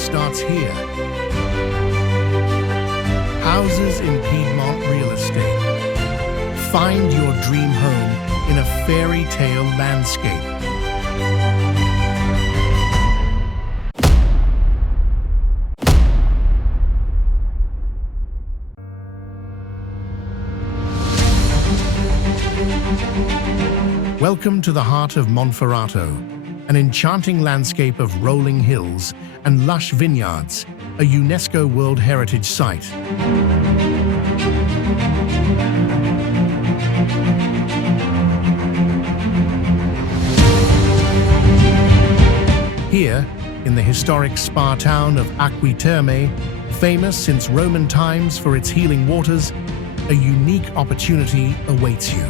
starts here. Houses in Piedmont real estate. Find your dream home in a fairy tale landscape. Welcome to the heart of Monferrato, an enchanting landscape of rolling hills and lush vineyards, a UNESCO World Heritage Site. Here, in the historic spa town of Acqui Terme, famous since Roman times for its healing waters, a unique opportunity awaits you.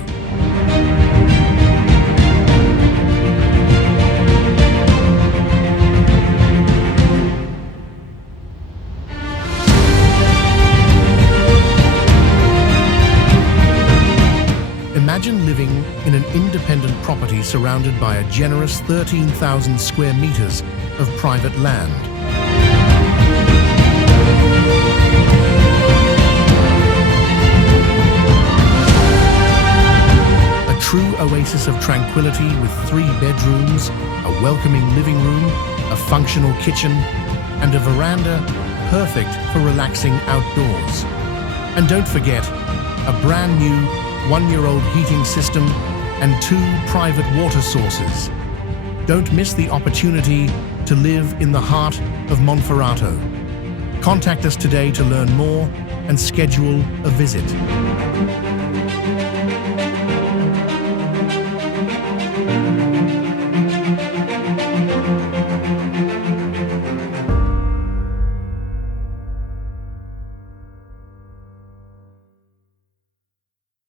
Imagine living in an independent property surrounded by a generous 13,000 square meters of private land. A true oasis of tranquility with 3 bedrooms, a welcoming living room, a functional kitchen, and a veranda perfect for relaxing outdoors. And don't forget, a brand new 1-year-old heating system and 2 private water sources. Don't miss the opportunity to live in the heart of Monferrato. Contact us today to learn more and schedule a visit.